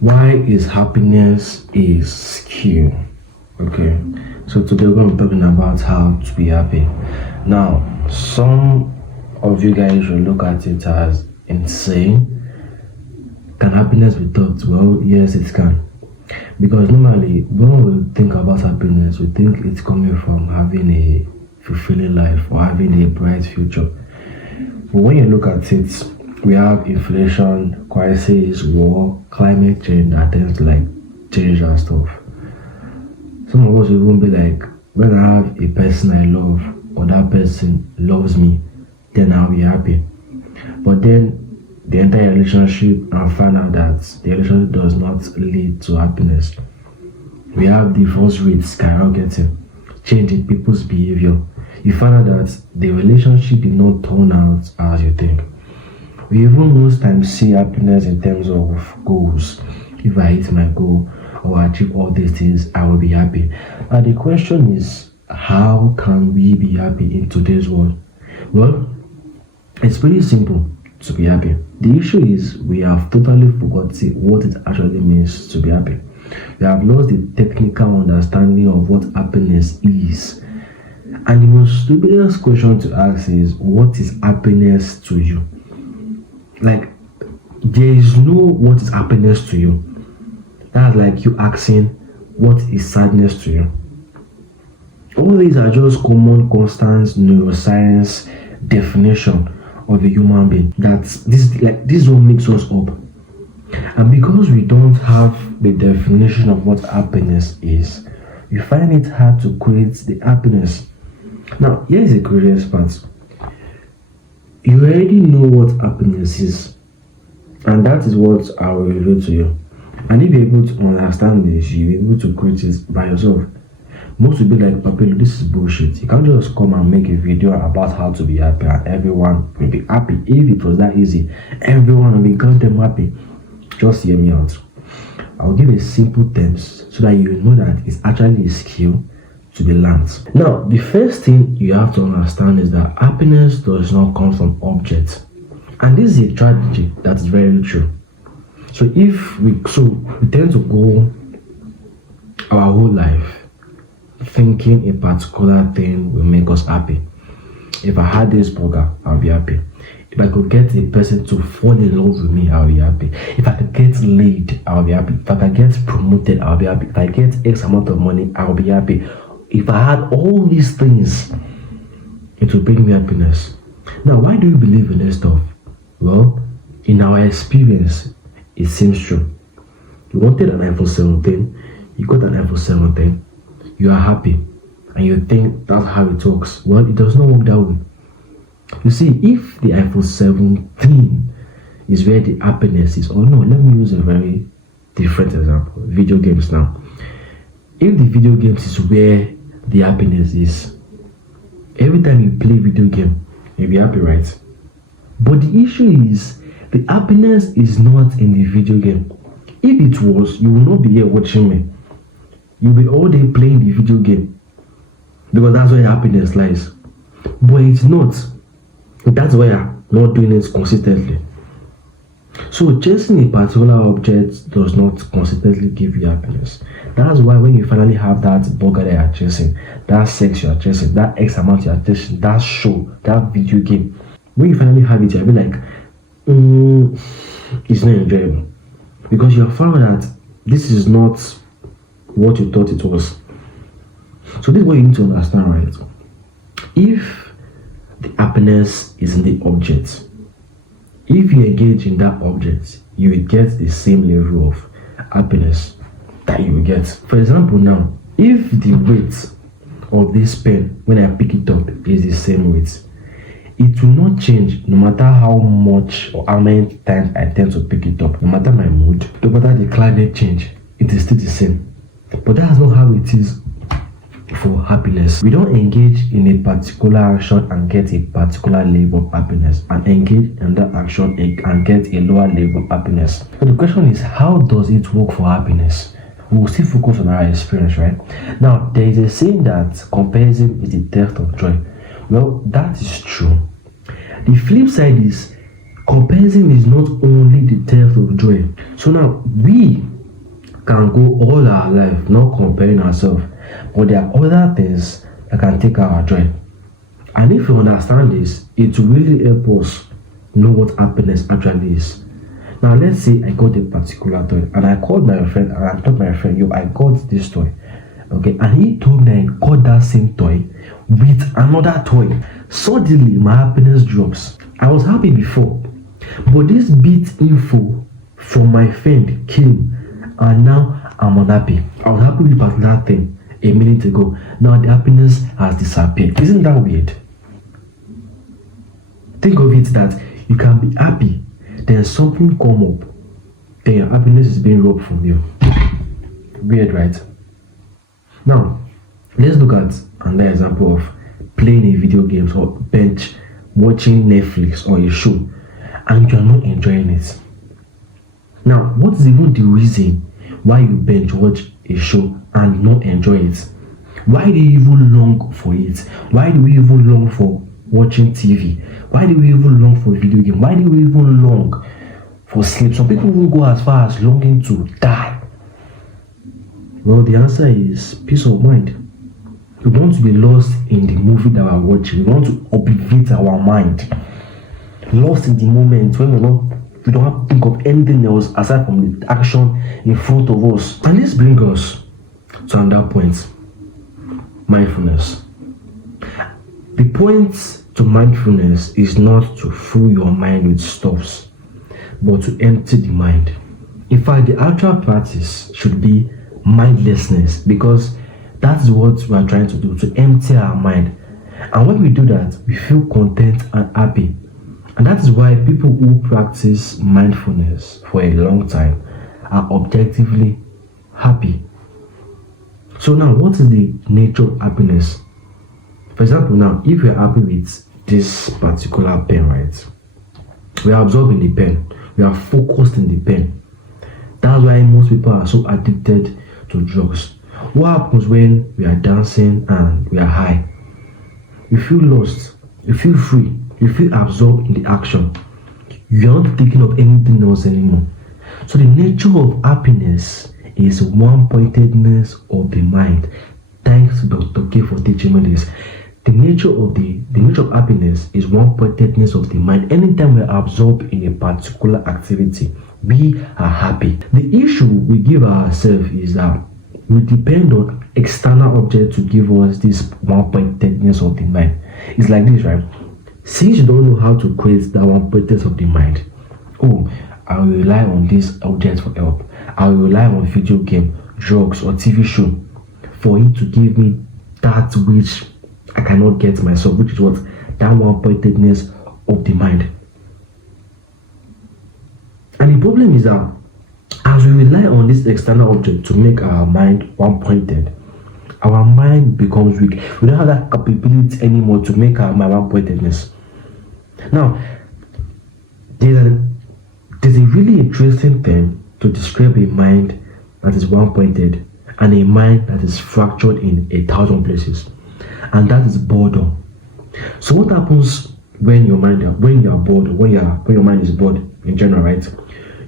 Why is happiness a skill? Okay, so today we're going to be talking about how to be happy. Now, some of you guys will look at it as insane. Can happiness be taught? Well, yes, it can. Because normally, when we think about happiness, we think it's coming from having a fulfilling life or having a bright future. But when you look at it, we have inflation, crisis, war, climate change that tends to change our stuff. Some of us will even be like, when I have a person I love or that person loves me, then I'll be happy. But then the entire relationship and find out that the relationship does not lead to happiness. We have divorce rates skyrocketing, change in people's behavior. You find out that the relationship did not turn out as you think. We even most times see happiness in terms of goals. If I hit my goal or achieve all these things, I will be happy. And the question is, how can we be happy in today's world? Well, it's pretty simple to be happy. The issue is we have totally forgotten what it actually means to be happy. We have lost the technical understanding of what happiness is. And the most stupidest question to ask is, what is happiness to you? There is no what is happiness to you. That's like you asking, what is sadness to you? All these are just common constants neuroscience definition of a human being. This what makes us up. And because we don't have the definition of what happiness is, we find it hard to create the happiness. Now, here is the craziest part. You already know what happiness is, and that is what I will reveal to you. And if you're able to understand this, you'll be able to create it by yourself. Most will be like, Papelo, this is bullshit. You can't just come and make a video about how to be happy and everyone will be happy. If it was that easy, everyone will be goddamn happy. Just hear me out. I'll give a simple terms so that you know that it's actually a skill to be learned. Now, the first thing you have to understand is that happiness does not come from objects. And this is a tragedy that is very true. So we tend to go our whole life thinking a particular thing will make us happy. If I had this burger, I'll be happy. If I could get a person to fall in love with me, I'll be happy. If I could get laid, I'll be happy. If I can get promoted, I'll be happy. If I get X amount of money, I'll be happy. If I had all these things, it would bring me happiness. Now, why do you believe in this stuff? Well, in our experience, it seems true. You wanted an iPhone 17, you got an iPhone 17, you are happy, and you think that's how it works. Well, it does not work that way. You see, if the iPhone 17 is where the happiness is, or no, let me use a very different example. Video games now. If the video games is where the happiness is, every time you play video game, you'll be happy, right? But the issue is, the happiness is not in the video game. If it was, you will not be here watching me. You'll be all day playing the video game because that's where your happiness lies. But it's not. That's why you're not doing it consistently. So chasing a particular object does not consistently give you happiness. That's why when you finally have that burger that you're chasing, that sex you're chasing, that X amount you're chasing, that show, that video game, when you finally have it, you'll be like, it's not enjoyable. Because you have found that this is not what you thought it was. So this is what you need to understand, right? If the happiness is in the object, if you engage in that object, you will get the same level of happiness that you will get. For example, now, if the weight of this pen when I pick it up is the same weight, it will not change no matter how much or how many times I tend to pick it up. No matter my mood, no matter the climate change, it is still the same. But that's not how it is for happiness. We don't engage in a particular action and get a particular level of happiness, and engage in that action and get a lower level of happiness. So the question is, how does it work for happiness? We will still focus on our experience, right? Now, there is a saying that comparison is the theft of joy. Well, that is true. The flip side is Comparison is not only the theft of joy. So now we can go all our life not comparing ourselves, but there are other things that can take our joy. And if you understand this, it will really help us know what happiness actually is. Now, let's say I got a particular toy and I called my friend and I told my friend, yo, I got this toy. Okay, and he told me I got that same toy with another toy. Suddenly, my happiness drops. I was happy before, but this bit info from my friend came, and now I'm unhappy. I was happy with particular thing a minute ago. Now the happiness has disappeared. Isn't that weird? Think of it that you can be happy, then something come up, then your happiness is being robbed from you. Weird, right? Now, let's look at another example of playing a video game or bench watching Netflix or a show and you are not enjoying it. Now, what is even the reason why you bench watch a show and not enjoy it? Why do you even long for it? Why do we even long for watching TV? Why do we even long for video game? Why do we even long for sleep? Some people even go as far as longing to die. Well, the answer is peace of mind. We want to be lost in the movie that we're watching. We want to obliterate our mind. Lost in the moment when we don't have to think of anything else aside from the action in front of us. And this brings us to another point. Mindfulness. The point to mindfulness is not to fill your mind with stuffs, but to empty the mind. In fact, the actual practice should be mindlessness, because that's what we are trying to do, to empty our mind. And when we do that, we feel content and happy. And that is why people who practice mindfulness for a long time are objectively happy. So now, what is the nature of happiness? For example, now, if you're happy with this particular pen, right? We are absorbing the pen. We are focused in the pen. That's why most people are so addicted to drugs. What happens when we are dancing and we are high? You feel lost. You feel free. You feel absorbed in the action. You're not thinking of anything else anymore. So the nature of happiness is one-pointedness of the mind. Thanks to Dr. K for teaching me this. The nature of happiness is one-pointedness of the mind. Anytime we're absorbed in a particular activity, we are happy. The issue we give ourselves is that we depend on external objects to give us this one-pointedness of the mind. It's like this, right? Since you don't know how to create that one-pointedness of the mind, oh, I will rely on this object for help. I will rely on video game, drugs, or TV show for it to give me that which I cannot get myself, which is what? That one-pointedness of the mind. And the problem is that as we rely on this external object to make our mind one-pointed, our mind becomes weak. We don't have that capability anymore to make our mind one-pointedness. Now, there's a really interesting thing to describe a mind that is one-pointed and a mind that is fractured in 1,000 places, and that is boredom. So what happens when you are bored, when your mind is bored in general, right?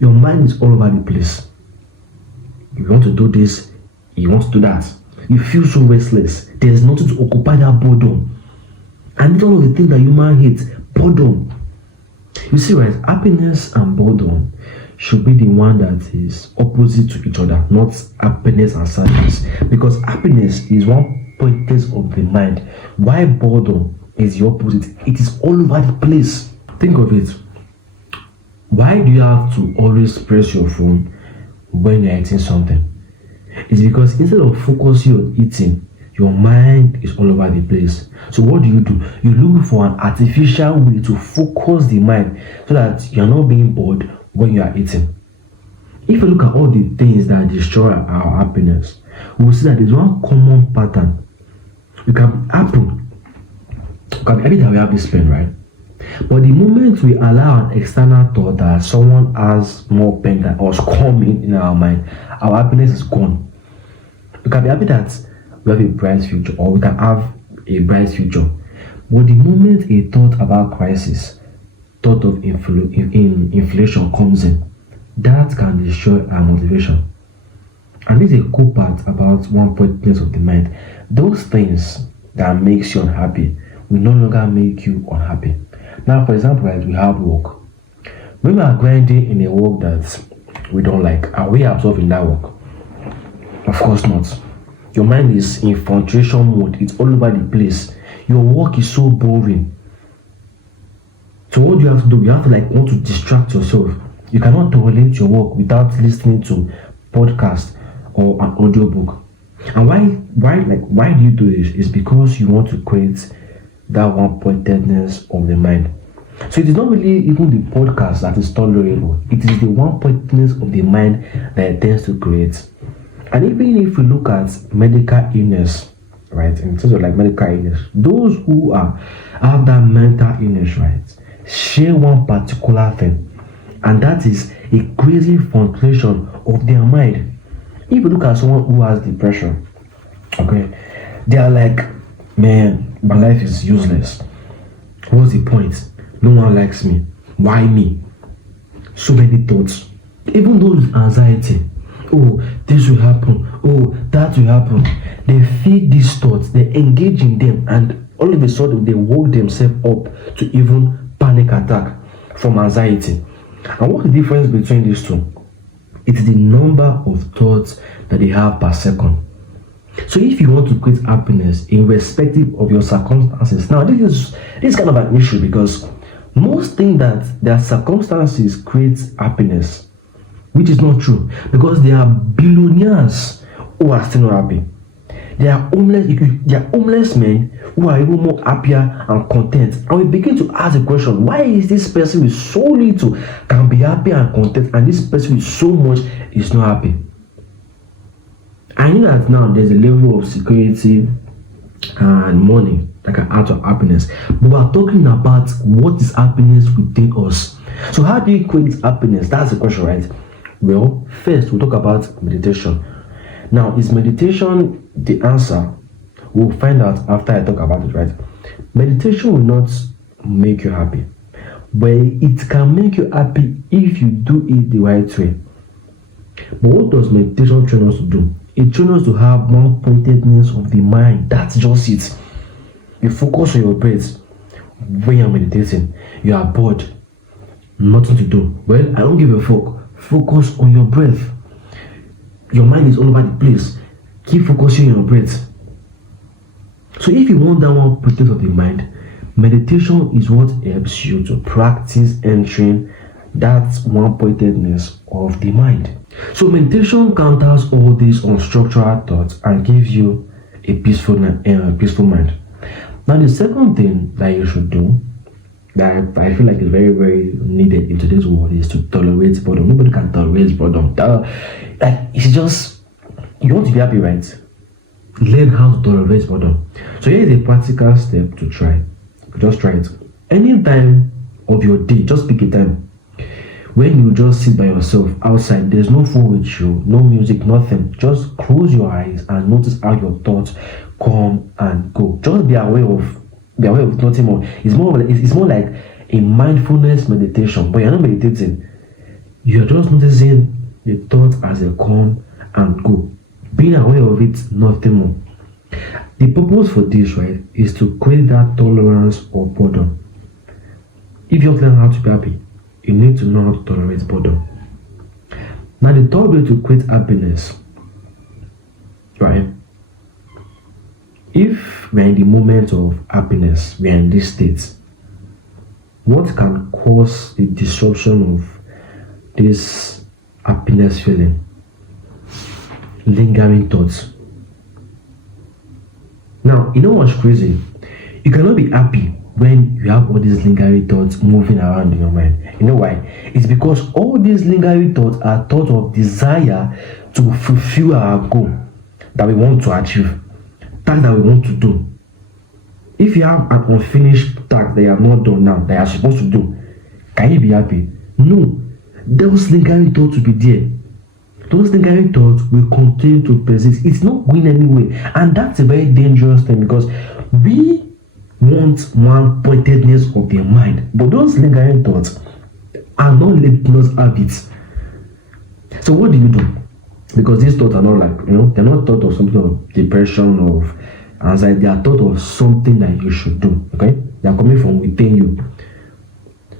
Your mind is all over the place. You want to do this, you want to do that. You feel so restless. There's nothing to occupy that boredom. And it's one of the things that human hates, boredom. You see, right? Happiness and boredom should be the one that is opposite to each other, not happiness and sadness. Because happiness is one pointedness of the mind, while boredom is the opposite. It is all over the place. Think of it. Why do you have to always press your phone when you're eating something? It's because instead of focusing on eating, your mind is all over the place. So what do? You look for an artificial way to focus the mind so that you're not being bored when you are eating. If you look at all the things that destroy our happiness, we'll see that there's one common pattern. You can be happy that we have this pen, right? But the moment we allow an external thought that someone has more pain than us coming in our mind, our happiness is gone. We can be happy that we have a bright future, or we can have a bright future. But the moment a thought about crisis thought of inflation comes in, that can destroy our motivation. And this is a cool part about one pointedness of the mind. Those things that makes you unhappy will no longer make you unhappy. Now, for example, right, we have work. When we are grinding in a work that we don't like, are we absorbed in that work? Of course not. Your mind is in filtration mode, it's all over the place. Your work is so boring. So what do you have to do? You have to like want to distract yourself. You cannot tolerate your work without listening to podcast or an audiobook. And why do you do this? It's because you want to create that one pointedness of the mind. So it is not really even the podcast that is tolerable. It is the one pointedness of the mind that it tends to create. And even if we look at medical illness, right, in terms of like medical illness, those who have that mental illness, right, share one particular thing, and that is a crazy fluctuation of their mind. If you look at someone who has depression, okay, they are like, man, my life is useless. What's the point? No one likes me. Why me? So many thoughts. Even those with anxiety. Oh, this will happen. Oh, that will happen. They feed these thoughts, they engage in them, and all of a sudden they work themselves up to even panic attack from anxiety. And what's the difference between these two? It's the number of thoughts that they have per second. So if you want to create happiness irrespective of your circumstances, now this is kind of an issue because most think that their circumstances create happiness, which is not true because there are billionaires who are still not happy. There are homeless men who are even more happier and content. And we begin to ask the question, why is this person with so little can be happy and content, and this person with so much is not happy? I know that now there's a level of security and money that can add to happiness, but we're talking about what is happiness within us. So how do you create happiness? That's the question, right? Well, first we'll talk about meditation. Now, is meditation the answer? We'll find out after I talk about it, right? Meditation will not make you happy, but it can make you happy if you do it the right way. But what does meditation train us to do? It trains us to have one pointedness of the mind. That's just it. You focus on your breath. When you're meditating, you are bored, nothing to do. Well, I don't give a fuck. Focus on your breath. Your mind is all over the place. Keep focusing on your breath. So if you want that one pointedness of the mind, meditation is what helps you to practice entering that one pointedness of the mind. So meditation counters all these unstructured thoughts and gives you a peaceful mind. Now the second thing that you should do that I feel like is very, very needed in today's world is to tolerate boredom. Nobody can tolerate boredom. Like it's just, you want to be happy, right? Learn how to tolerate boredom. So here is a practical step to try. Just try it. Any time of your day, just pick a time when you just sit by yourself outside. There's no phone with you, no music, nothing. Just close your eyes and notice how your thoughts come and go. Just be aware of nothing more. It's more like a mindfulness meditation, but you're not meditating. You're just noticing the thoughts as they come and go. Being aware of it, nothing more. The purpose for this, right, is to create that tolerance of boredom. If you learn how to be happy, you need to know how to tolerate boredom. Now, the third way to create happiness, right? If we're in the moment of happiness, we're in this state, what can cause the disruption of this happiness feeling? Lingering thoughts. Now, you know what's crazy? You cannot be happy when you have all these lingering thoughts moving around in your mind. You know why? It's because all these lingering thoughts are thoughts of desire to fulfill our goal that we want to achieve, task that we want to do. If you have an unfinished task that you have not done now, that you are supposed to do, can you be happy? No. Those lingering thoughts will be there. Those lingering thoughts will continue to persist. It's not going anywhere. And that's a very dangerous thing because we want want one pointedness of their mind, but those lingering thoughts are not letting us have it. So what do you do? Because these thoughts are not like, they're not thought of something of depression, of anxiety. They are thought of something that you should do. Okay, they are coming from within you.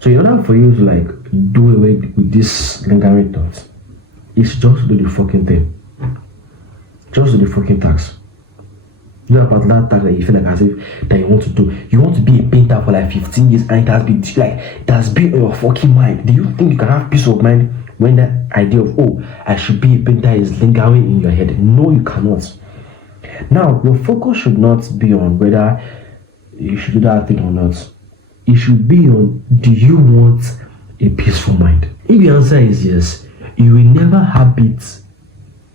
So in order for you to like do away with this lingering thoughts, it's just to do the fucking thing. Just do the fucking task. You have a particular task that you feel like as if that you want to do. You want to be a painter for like 15 years, and it has been on your fucking mind. Do you think you can have peace of mind when that idea of, oh, I should be a painter, is lingering in your head? No, you cannot. Now, your focus should not be on whether you should do that thing or not. It should be on, do you want a peaceful mind? If the answer is yes, you will never have it.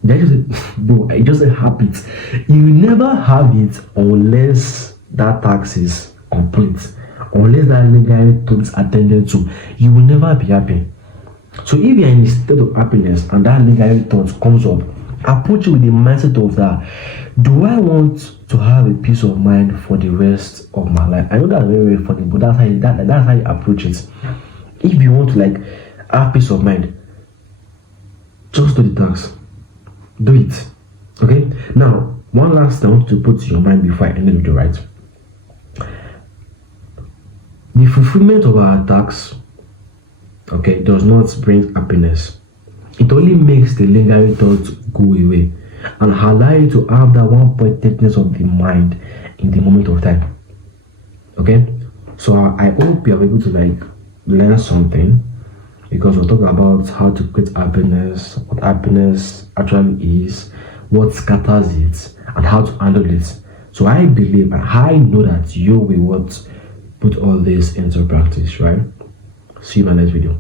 It's just a habit. You will never have it unless that task is complete. Unless that lingering thought is attended to, you will never be happy. So if you are in a state of happiness and that lingering thought comes up, approach it with the mindset of that. Do I want to have a peace of mind for the rest of my life? I know that's very, very funny, but that's how you approach it. If you want to like have peace of mind, just do the task. Do it. Okay? Now, one last thing I want to put to your mind before I end the video, right? The fulfillment of our tasks, okay, does not bring happiness. It only makes the lingering thoughts go away and allow you to have that one pointedness of the mind in the moment of time. Okay? So I hope you are able to like learn something, because we'll talk about how to create happiness, what happiness actually is, what scatters it, and how to handle it. So I believe and I know that you will put all this into practice, right? See you in my next video.